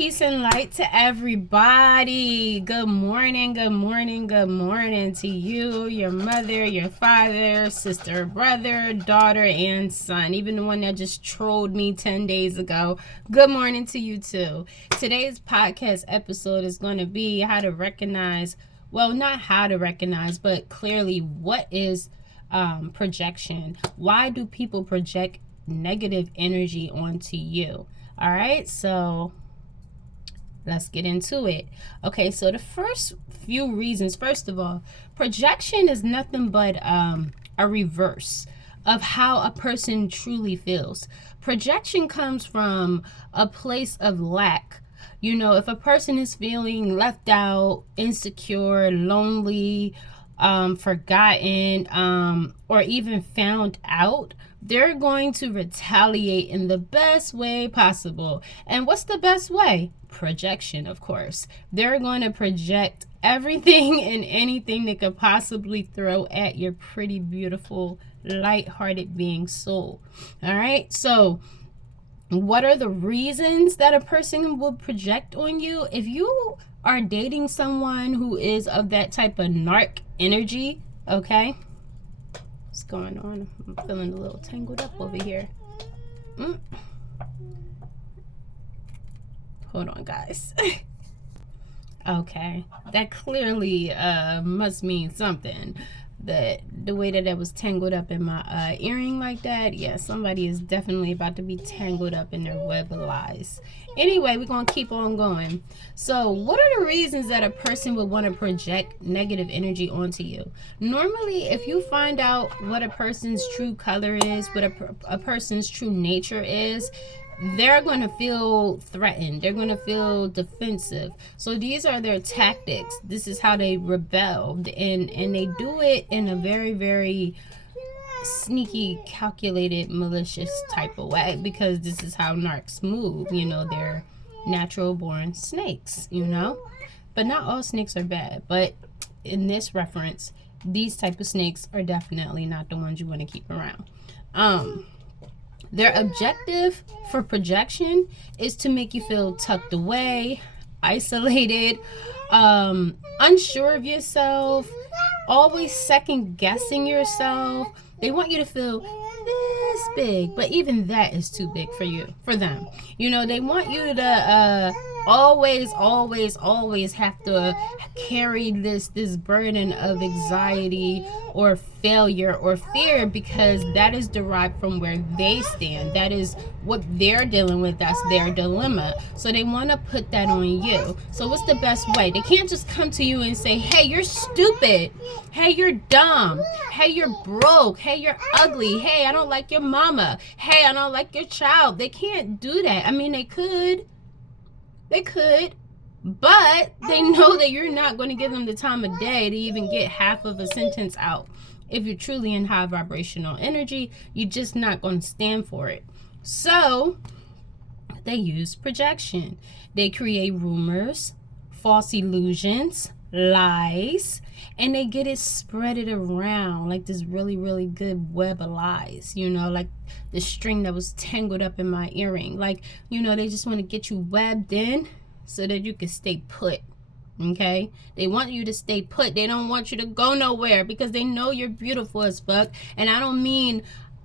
Peace and light to everybody. Good morning, good morning, good morning to you, your mother, your father, sister, brother, daughter, and son. Even the one that just trolled me 10 days ago. Good morning to you too. Today's podcast episode is going to be how to recognize, well, not how to recognize, but clearly what is projection. Why do people project negative energy onto you? All right, so let's get into it. Okay, so the first few reasons, first of all, projection is nothing but a reverse of how a person truly feels. Projection comes from a place of lack. You know, if a person is feeling left out, insecure, lonely, forgotten, or even found out, they're going to retaliate in the best way possible. And what's the best way? Projection, of course. They're going to project everything and anything they could possibly throw at your pretty, beautiful, light-hearted being soul. All right, so what are the reasons that a person will project on you? If you are dating someone who is of that type of narc energy, okay, what's going on? I'm feeling a little tangled up over here. Hold on, guys. Okay, that clearly must mean something. That the way that was tangled up in my earring like that, yeah, somebody is definitely about to be tangled up in their web of lies. Anyway, we're gonna keep on going. So what are the reasons that a person would want to project negative energy onto you? Normally, if you find out what a person's true color is, what a person's true nature is, they're going to feel threatened. They're going to feel defensive. So these are their tactics. This is how they rebelled. And they do it in a very, very sneaky, calculated, malicious type of way, because this is how narcs move. You know, they're natural born snakes, you know. But not all snakes are bad. But in this reference, these type of snakes are definitely not the ones you want to keep around. Their objective for projection is to make you feel tucked away, isolated, unsure of yourself, always second guessing yourself. They want you to feel this big, but even that is too big for them. You know, they want you to always have to carry this burden of anxiety or failure or fear, because that is derived from where they stand. That is what they're dealing with. That's their dilemma. So they want to put that on you. So what's the best way? They can't just come to you and say, hey, you're stupid. Hey, you're dumb. Hey, you're broke. Hey, you're ugly. Hey, I don't like your mama. Hey, I don't like your child. They can't do that. I mean, they could, but they know that you're not going to give them the time of day to even get half of a sentence out. If you're truly in high vibrational energy, you're just not going to stand for it. So they use projection. They create rumors, false illusions, lies, and they get it spreaded around like this really, really good web of lies, you know, like the string that was tangled up in my earring. Like, you know, they just want to get you webbed in so that you can stay put. Okay, they want you to stay put. They don't want you to go nowhere, because they know you're beautiful as fuck. And I don't mean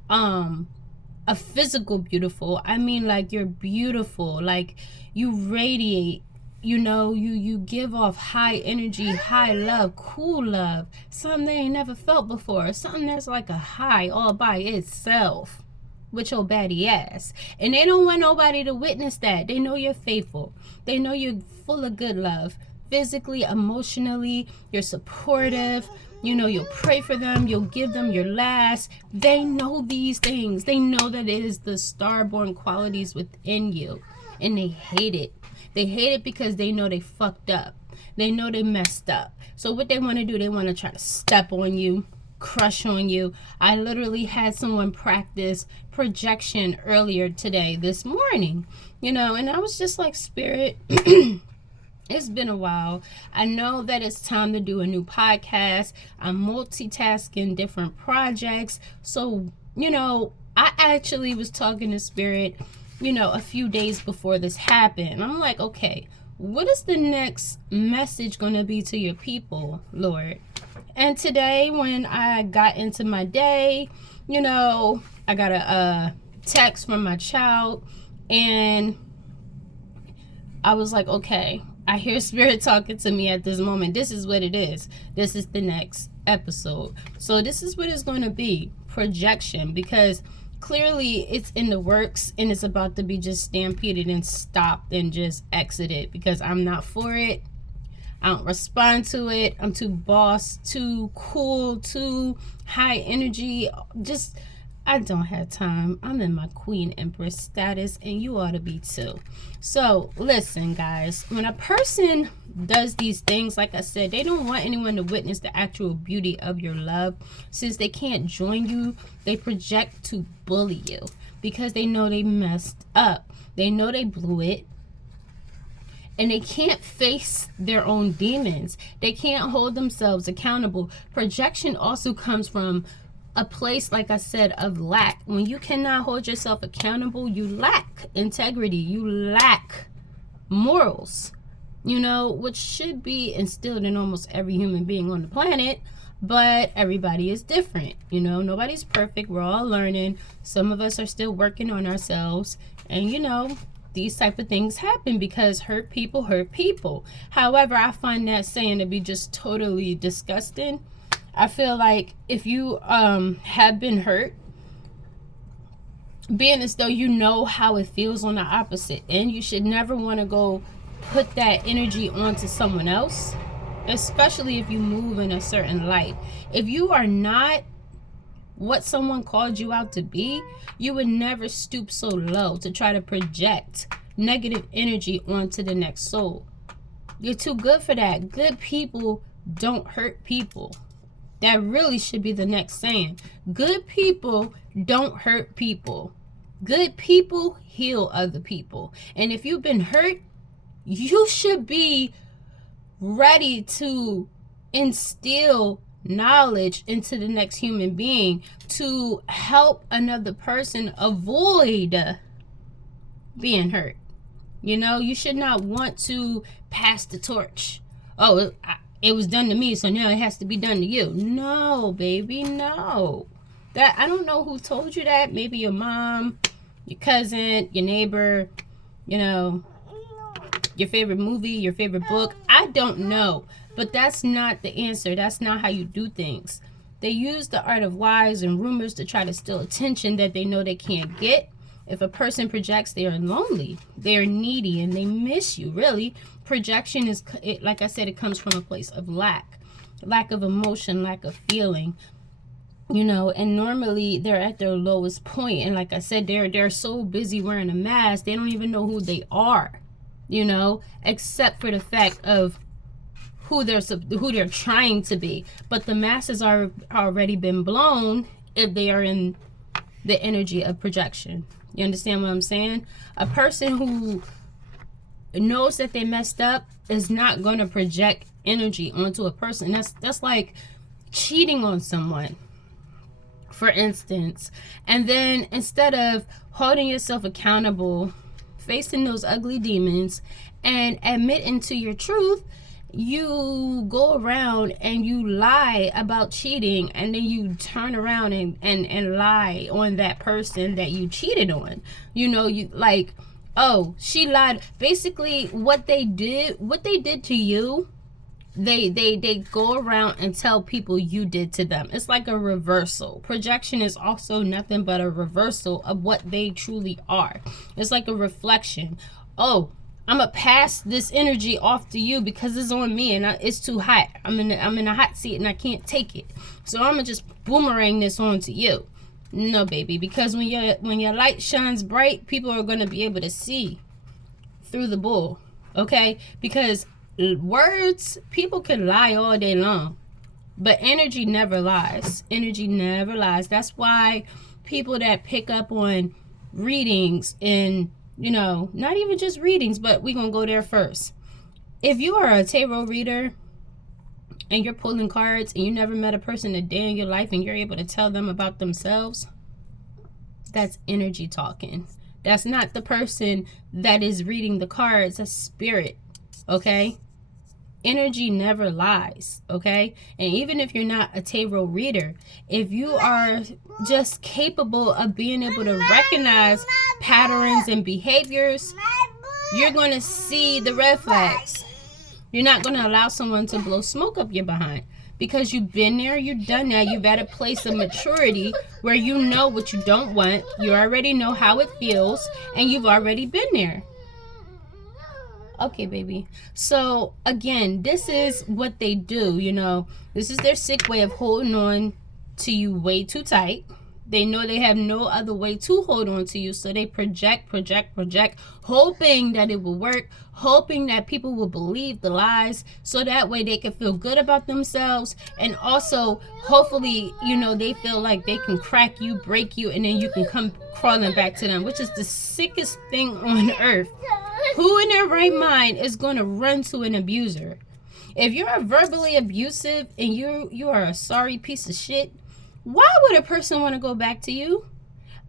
a physical beautiful. I mean like you're beautiful, like you radiate. You know, you give off high energy, high love, cool love, something they ain't never felt before, something that's like a high all by itself with your baddie ass. And they don't want nobody to witness that. They know you're faithful. They know you're full of good love. Physically, emotionally, you're supportive. You know, you'll pray for them. You'll give them your last. They know these things. They know that it is the star-born qualities within you. And they hate it. They hate it because they know they fucked up. They know they messed up. So what they want to do, they want to try to step on you, crush on you. I literally had someone practice projection earlier today, this morning. You know, and I was just like, Spirit, it's been a while. I know that it's time to do a new podcast. I'm multitasking different projects. So, you know, I actually was talking to Spirit a few days before this happened. I'm like, okay, what is the next message going to be to your people, Lord? And today when I got into my day, I got a text from my child, and I was like, okay, I hear Spirit talking to me at this moment. This is what it is. This is the next episode. So this is what it's going to be, projection, because clearly it's in the works and it's about to be just stampeded and stopped and just exited, because I'm not for it. I don't respond to it. I'm too boss, too cool, too high energy. Just, I don't have time. I'm in my Queen Empress status, and you ought to be too. So listen, guys, when a person does these things, like I said, they don't want anyone to witness the actual beauty of your love. Since they can't join you, they project to bully you because they know they messed up. They know they blew it. And they can't face their own demons. They can't hold themselves accountable. Projection also comes from a place, like I said, of lack. When you cannot hold yourself accountable, you lack integrity. You lack morals, which should be instilled in almost every human being on the planet. But everybody is different. Nobody's perfect. We're all learning. Some of us are still working on ourselves. And, these type of things happen because hurt people hurt people. However, I find that saying to be just totally disgusting. I feel like if you have been hurt, being as though you know how it feels on the opposite end, you should never want to go put that energy onto someone else, especially if you move in a certain light. If you are not what someone called you out to be, you would never stoop so low to try to project negative energy onto the next soul. You're too good for that. Good people don't hurt people. That really should be the next saying. Good people don't hurt people. Good people heal other people. And if you've been hurt, you should be ready to instill knowledge into the next human being to help another person avoid being hurt. You should not want to pass the torch. Oh, it was done to me, so now it has to be done to you. No, baby, no. That, I don't know who told you that. Maybe your mom, your cousin, your neighbor, your favorite movie, your favorite book. I don't know. But that's not the answer. That's not how you do things. They use the art of lies and rumors to try to steal attention that they know they can't get. If a person projects, they are lonely, they are needy, and they miss you, really. Projection is, like I said, it comes from a place of lack of emotion, lack of feeling, and normally they're at their lowest point. And like I said, they're so busy wearing a mask, they don't even know who they are, except for the fact of who they're trying to be. But the masses are already been blown if they are in the energy of projection. You understand what I'm saying? A person who knows that they messed up is not going to project energy onto a person. That's like cheating on someone, for instance. And then instead of holding yourself accountable, facing those ugly demons, and admitting to your truth, you go around and you lie about cheating, and then you turn around and lie on that person that you cheated on. You like, oh, she lied. Basically, what they did to you, they go around and tell people you did to them. It's like a reversal. Projection is also nothing but a reversal of what they truly are. It's like a reflection. Oh, I'm gonna pass this energy off to you because it's on me and it's too hot. I'm in a hot seat and I can't take it. So I'm gonna just boomerang this on to you. No, baby, because when your light shines bright, people are gonna be able to see through the bull. Okay? Because words, people can lie all day long, but energy never lies. Energy never lies. That's why people that pick up on readings and not even just readings, but we're going to go there first. If you are a tarot reader and you're pulling cards and you never met a person a day in your life and you're able to tell them about themselves, that's energy talking. That's not the person that is reading the cards. That's spirit. Okay? Energy never lies. Okay? And even if you're not a tarot reader, if you are just capable of being able to recognize patterns and behaviors, you're going to see the red flags. You're not going to allow someone to blow smoke up your behind. Because you've been there, you've done that, you've at a place of maturity where you know what you don't want, you already know how it feels, and you've already been there. Okay, baby. So, again, this is what they do, you know. This is their sick way of holding on to you way too tight. They know they have no other way to hold on to you, so they project, hoping that it will work, hoping that people will believe the lies, so that way they can feel good about themselves, and also, hopefully, you know, they feel like they can crack you, break you, and then you can come crawling back to them, which is the sickest thing on earth. Who in their right mind is going to run to an abuser? If you're verbally abusive and you are a sorry piece of shit, why would a person want to go back to you?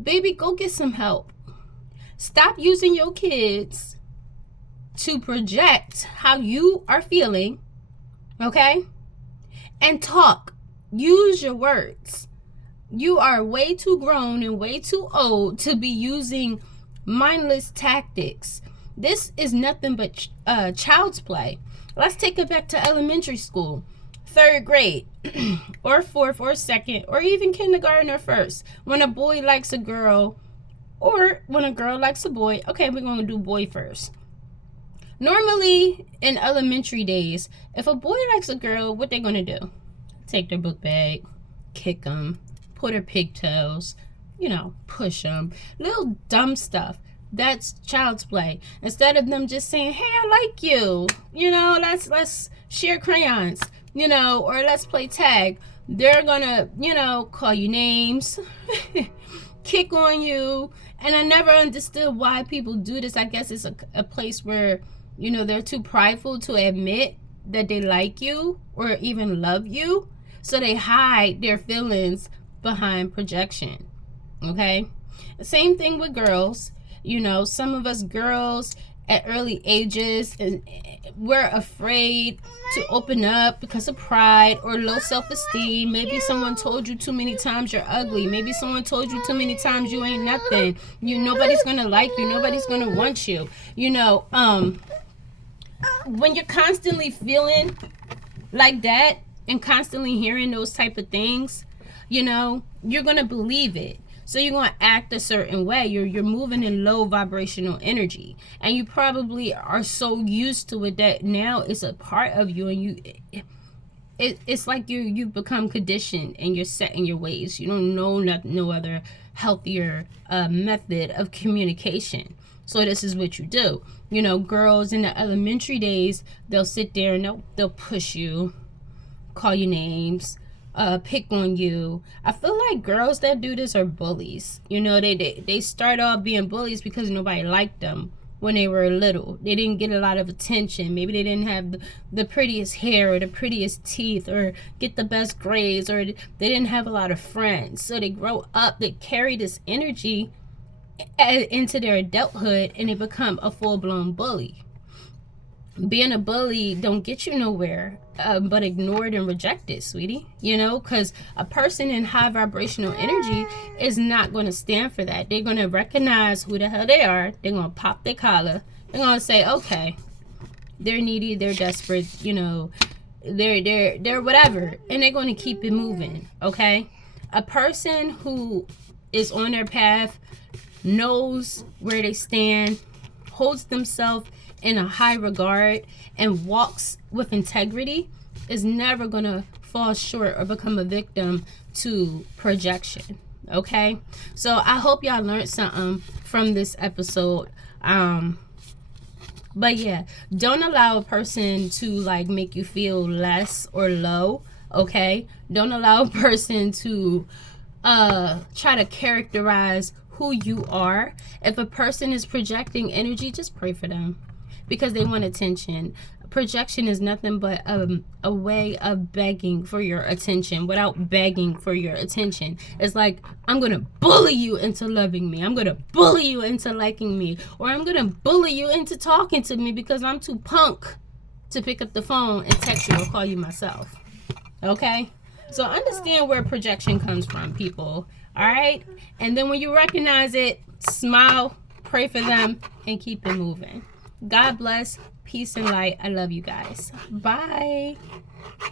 Baby, go get some help. Stop using your kids to project how you are feeling, okay? And talk. Use your words. You are way too grown and way too old to be using mindless tactics. This is nothing but child's play. Let's take it back to elementary school. 3rd grade or 4th or 2nd or even kindergarten or 1st, when a boy likes a girl or when a girl likes a boy, okay, we're going to do boy first. Normally in elementary days, if a boy likes a girl, what they going to do? Take their book bag, kick them, pull their pigtails, you know, push them, little dumb stuff. That's child's play. Instead of them just saying, hey, I like you, you know, let's share crayons, you know, or let's play tag, they're gonna, you know, call you names, kick on you. And I never understood why people do this. I guess it's a place where, you know, they're too prideful to admit that they like you or even love you, so they hide their feelings behind projection. Okay, same thing with girls. You know, some of us girls at early ages, we're afraid to open up because of pride or low self-esteem. Maybe someone told you too many times you're ugly. Maybe someone told you too many times you ain't nothing. Nobody's gonna like you. Nobody's gonna want you. You know, when you're constantly feeling like that and constantly hearing those type of things, you know, you're gonna believe it. So you're going to act a certain way. You're moving in low vibrational energy. And you probably are so used to it that now it's a part of you. And it's like you become conditioned and you're set in your ways. You don't know no other healthier method of communication. So this is what you do. You know, girls in the elementary days, they'll sit there and they'll push you, call you names, pick on you. I feel like girls that do this are bullies. You know, they start off being bullies because nobody liked them when they were little. They didn't get a lot of attention. Maybe they didn't have the prettiest hair or the prettiest teeth or get the best grades, or they didn't have a lot of friends. So they grow up, they carry this energy into their adulthood, and they become a full-blown bully. Being a bully don't get you nowhere, but ignored and rejected, sweetie. You know, because a person in high vibrational energy is not going to stand for that. They're going to recognize who the hell they are. They're going to pop their collar. They're going to say, okay, they're needy, they're desperate, you know, they're whatever, and they're going to keep it moving. Okay, a person who is on their path knows where they stand, holds themselves in a high regard, and walks with integrity is never gonna fall short or become a victim to projection. Okay, so I hope y'all learned something from this episode. But yeah, don't allow a person to like make you feel less or low. Okay, don't allow a person to try to characterize who you are. If a person is projecting energy, just pray for them, because they want attention. Projection is nothing but a way of begging for your attention without begging for your attention. It's like, I'm going to bully you into loving me. I'm going to bully you into liking me. Or I'm going to bully you into talking to me because I'm too punk to pick up the phone and text you or call you myself. Okay? So understand where projection comes from, people. All right? And then when you recognize it, smile, pray for them, and keep it moving. God bless. Peace and light. I love you guys. Bye.